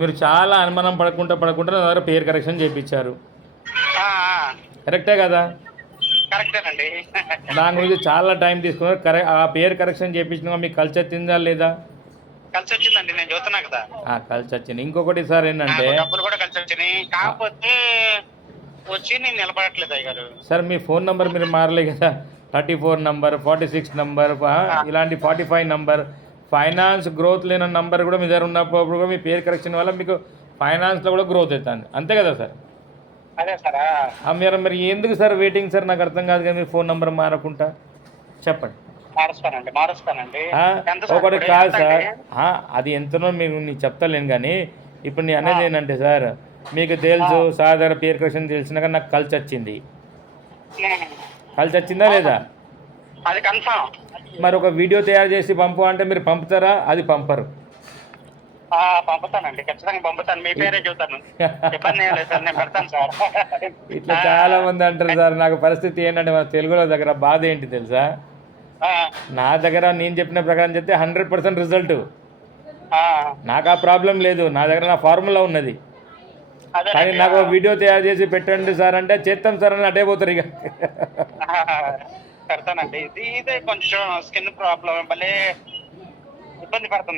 మీరు చాలా అనుమానం పడకుండా నా దగ్గర పేరు కరెక్షన్ చేయించారు. కరెక్టే కదా? కరెక్టేనండి. దాని గురించి చాలా టైం తీసుకున్నారు. ఆ పేరు కరెక్షన్ చేయించిన మీకు కలిసి వచ్చిందా లేదా? కలిసి వచ్చిందండి, నేను చూస్తున్నా కదా. కలిసి వచ్చింది. ఇంకొకటి సార్ ఏంటంటే డబ్బులు కూడా కలిసి వచ్చినాయి, కాకపోతే వచ్చి నేను నిలబడట్లేదు అయ్యారు. సార్ మీ ఫోన్ నంబర్ మీరు మారలే కదా? 34 నంబర్, 46 నంబర్, ఇలాంటి 45 నంబర్, ఫైనాన్స్ గ్రోత్ లేని నంబర్ కూడా మీ దగ్గర ఉన్నప్పుడు కూడా మీ పేరు కరెక్షన్ వల్ల మీకు ఫైనాన్స్లో కూడా గ్రోత్ అవుతుంది. అంతే కదా సార్? అదే సారా. మరి ఎందుకు సార్ వెయిటింగ్ సార్? నాకు అర్థం కాదు కదా మీరు ఫోన్ నెంబర్ మారకుండా. చెప్పండి. మారుస్తానండి. ఒకటి కాదు సార్, అది ఎంతనో మీరు నీకు చెప్తలేను కానీ ఇప్పుడు నేను అనేది ఏంటంటే సార్, మీకు తెలుసు సార్ దగ్గర పేరు కరెక్షన్ తెలిసినాక నాకు కలిసి వచ్చింది. కలిసి వచ్చిందా లేదా? అది కన్ఫర్మ్. మరి ఒక వీడియో తయారు చేసి పంపు అంటే మీరు పంపుతారా? అది పంపరు. పంపుతానండి, ఖచ్చితంగా పంపుతాను. మీ పేరే చూస్తాను, ఇబ్బంది ఏం లేదు సార్, నేను పెడతాను సార్. ఇట్లా చాలా మంది అంటారు సార్. నాకు పరిస్థితి ఏంటంటే మన తెలుగులో దగ్గర బాధ ఏంటి తెలుసా? నా దగ్గర నేను చెప్పిన ప్రకారం చెప్తే 100% రిజల్ట్. నాకు ఆ ప్రాబ్లం లేదు, నా దగ్గర నా ఫార్ములా ఉన్నది. కానీ నాకు వీడియో తయారు చేసి పెట్టండి సార్ అంటే చేస్తాం సార్ అని అటే పోతారు ఇక. పెడతానండి. ఇదే కొంచెం స్కిన్ ప్రాబ్లం, భలే ఇబ్బంది పడుతుంది.